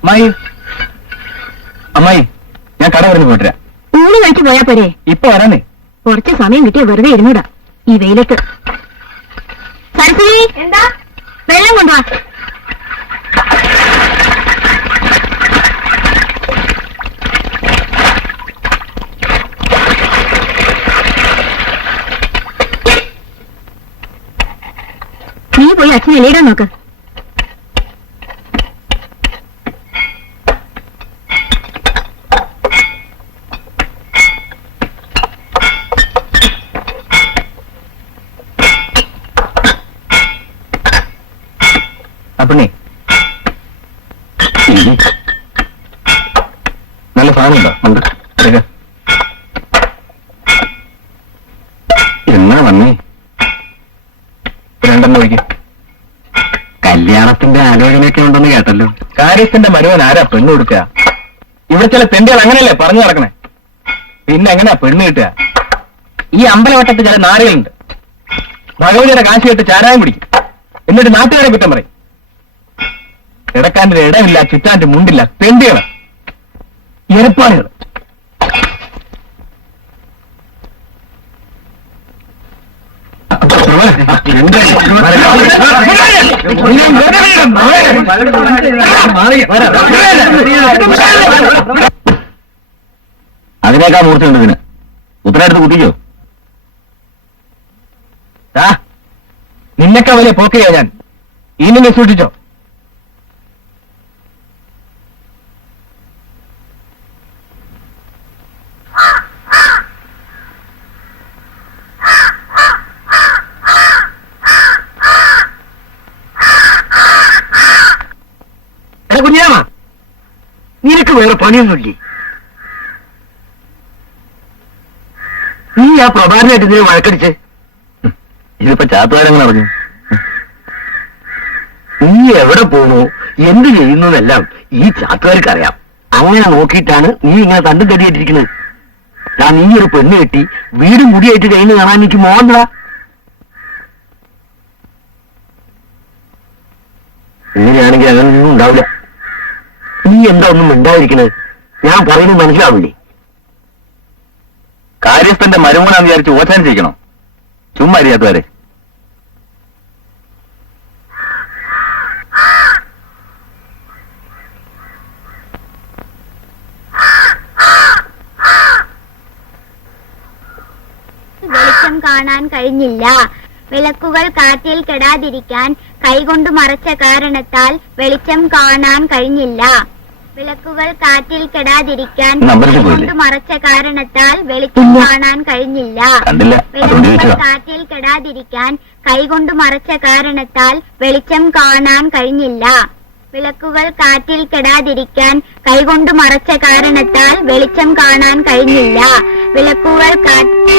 അമ്മായി. അമ്മായി ഞാൻ കട വരുന്ന പോയിട്ടില്ല. ഊണ് കഴിച്ചു പോയാ പോരെ. ഇപ്പൊ വരാന്നേ. കുറച്ച് സമയം കിട്ടിയ വെറുതെ ഇരുന്നൂടാ. ഈ വെയിലത്ത്. സരസ്വതി എന്താ? വെള്ളം കൊണ്ടുവാ. നീ പോയി അച്ഛനെ എലിയിടാൻ നോക്ക്. അപ്പണേ നല്ല സാധനമുണ്ടോ? ഉണ്ട്. എന്നാ വന്നേ? രണ്ടെണ്ണം ഒഴിക്കും. കല്യാണത്തിന്റെ ആലോചനയൊക്കെ ഉണ്ടെന്ന് കേട്ടല്ലോ. കാര്യത്തിന്റെ മരുവൻ ആരാ പെണ്ണ് കൊടുക്കുക? ഇവിടെ ചില തെണ്ടികൾ അങ്ങനെയല്ലേ പറഞ്ഞു നടക്കണേ? പിന്നെ എങ്ങനെയാ പെണ്ണ് കിട്ടുക? ഈ അമ്പലവട്ടത്ത് ചില നാടുകളുണ്ട് ഭഗവതിയുടെ കാശ് കെട്ട് ചാരായം പിടിക്കും എന്നിട്ട് നാട്ടുകാരെ കുറ്റം പറയും. കിടക്കാന്റെ ഇടമില്ല ചുറ്റാന്റെ മുണ്ടില്ല തെണ്ടികൾ. എരപ്പാളികൾ അതിനേക്കാ മൂർത്തിയുണ്ട് ഇതിന്. ഉത്തരായിട്ട് കുത്തിക്കോ. നിന്നൊക്കെ വലിയ പോക്കുകയാ ഞാൻ? ഇനി സൂക്ഷിച്ചോ. വേറെ പണിയൊന്നുമില്ലേ? നീ ആ പ്രഭാരനായിട്ട് ഇതിനെ വഴക്കടിച്ച്? ഇതിപ്പോ ചാത്തുകാരങ്ങൾ അറിഞ്ഞു നീ എവിടെ പോണു? എന്ത് ചെയ്യുന്നതെല്ലാം ഈ ചാത്തുകാർക്ക് അറിയാം അങ്ങനെ നോക്കിയിട്ടാണ് നീ ഇങ്ങനെ തണ്ടും കടിയായിട്ടിരിക്കുന്നത് ഞാൻ നീ ഒരു പെണ്ണ് കെട്ടി വീടും മുടിയായിട്ട് കഴിഞ്ഞ് കാണാൻ എനിക്ക് മോഹൻടാ ഇങ്ങനെയാണെങ്കിൽ അങ്ങനൊന്നും ഉണ്ടാവില്ല. എന്താ ഒന്നും മിണ്ടായിരിക്കണത് ഞാൻ പറയുന്നത് മനസ്സിലാവില്ലേ? കാര്യസ്ഥന്റെ മരുമൂണാന്ന് വിചാരിച്ച് ഓച്ചാൻ ചെയ്യിക്കണോ ചുമ്മാ അറിയാത്തവരെ വെളിച്ചം കാണാൻ കഴിഞ്ഞില്ല. വിളക്കുകൾ കാറ്റിൽ കെടാതിരിക്കാൻ കൈകൊണ്ട് മറച്ച കാരണത്താൽ വെളിച്ചം കാണാൻ കഴിഞ്ഞില്ല. വിളക്കുകൾ കാറ്റിൽ കെടാതിരിക്കാൻ കൊണ്ട് കൈകൊണ്ട് മറച്ച കാരണത്താൽ വെളിച്ചം കാണാൻ കഴിഞ്ഞില്ല. വിളക്കുകൾ കാറ്റിൽ കെടാതിരിക്കാൻ കൈകൊണ്ട് മറച്ച കാരണത്താൽ വെളിച്ചം കാണാൻ കഴിഞ്ഞില്ല. വിളക്കുകൾ കാറ്റിൽ കെടാതിരിക്കാൻ കൈകൊണ്ട് മറച്ച കാരണത്താൽ വെളിച്ചം കാണാൻ കഴിഞ്ഞില്ല. വിളക്കുകൾ കാറ്റ്